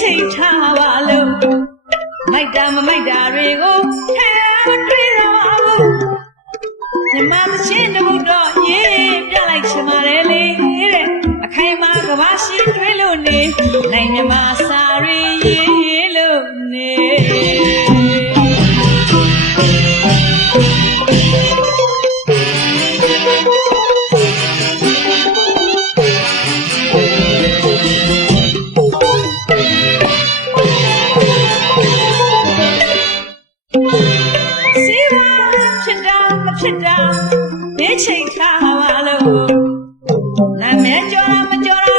ချိန်ထားပါလို့မိုက်တာမမိုက်တာတွေကိုထဲမတွေ့တော့ပါဘူး ညီမမချင်းတို့တော့ရေးပြလိုက်ချင်ပါတယ်လေတဲ့အခိုင်အမာကဘာရှိတွေ့လို့နေနိုင်မြမစာရီရေးလို့နေစီဝါဖြစ်တာမ ဖြစ်တာဘေးချိန်ထားပါလို့နာမည်ကြော်တာမကြော်တာ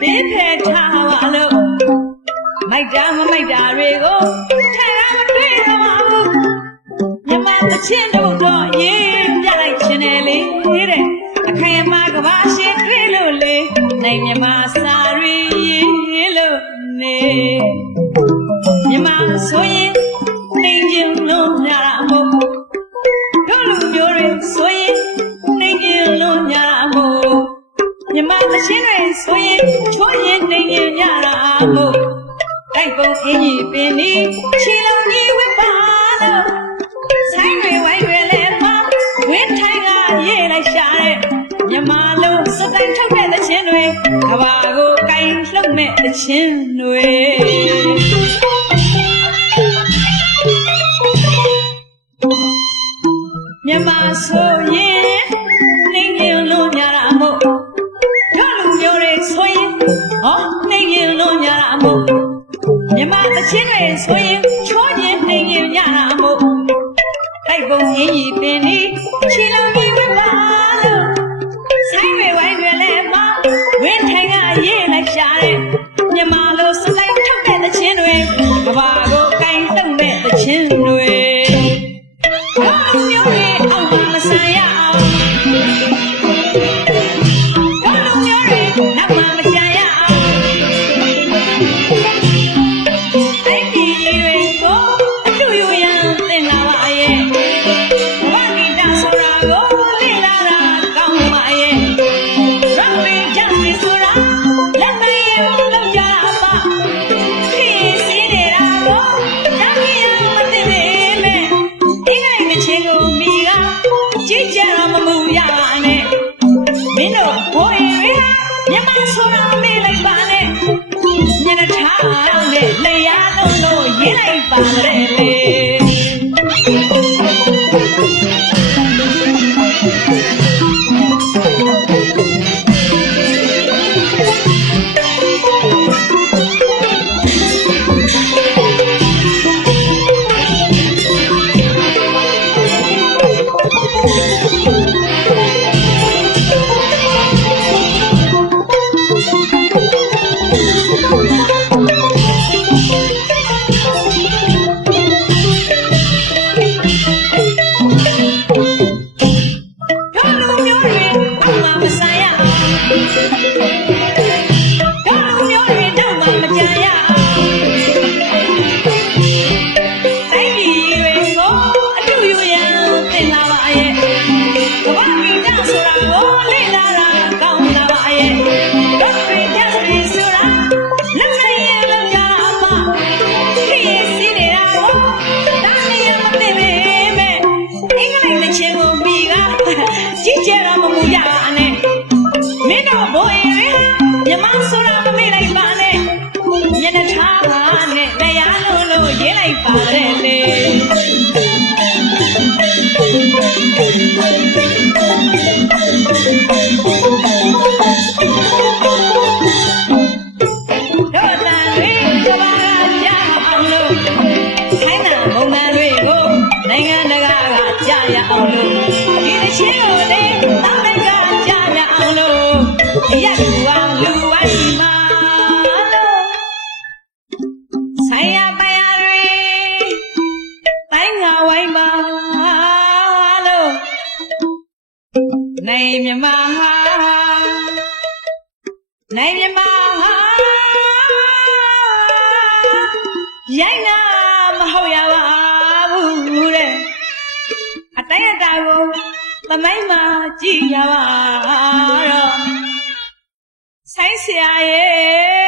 ဘေးဖယ်ထားပါလို့မိုက်တာမမိုက်တာတွေကိုထဲရမတွေ့တော့ပါဘူးမြမမချင်းတို့တော့ရေးပြလိုက်ခြင်းတယ်လေတဲ့အခိုင်အမာကဘာရှိတွေ့လို့လေနိုင်မြမစာရီ မြမသချင်းတွေဆိုရင်ချွတ်ရင်နေခြင်းများတာမဟုတ်ဘူးတိုက်ပုံအင်းကြီးပင်ဒီချီလုံးကြီးဝစ်ပါလို့ဆိုင်တွေဝိုင်းတွေလည်းမဝင်းထိုင်ကရေးလိုက်ရှာတဲ့မြမလုံးစတိုင်ထုတ်တဲ့သချင်းတွေကဘာကိုကင်လှုပ်မဲ့သချင်းတွေ ချင်းတွေဆိုရင်ချောရင်နေငင်ညာတာမို့တိုက်ပုံအင်းကြီးပင်ဒီချီလုံးကြီးဝတ်ပါလို့ဆိုင်တွေဝိုင်းတွေလည်းမဝင်းထိုင်ကရေးလိုက်ရှာတဲ့မြမလိုစလိုက်ထုတ်တဲ့သချင်းတွေကဘာကိုကင်တုံတဲ့သချင်း ထားနဲ့လျာလုံးလို့ရေးလိုက်ပါလေလေ ဘိုးရီတွေဟာမြမဆိုတာမမေ့လိုက်ပါနဲ့ညနေထားပါနဲ့တရားလုံးလို့ရေးလိုက်ပါတယ်လေ လူဝလူဝိုင်းမာလို့ဆိုင်ရတရားတွေတိုင်းငါဝိုင်းမာလို့နိုင်မြမဟာနိုင်မြမဟာရိုင်းနာမဟုတ်ရပါဘူးတဲ့အတိုင်းအတာကိုသမိုင်းမှာကြည်ရပါတော့ 山下耶。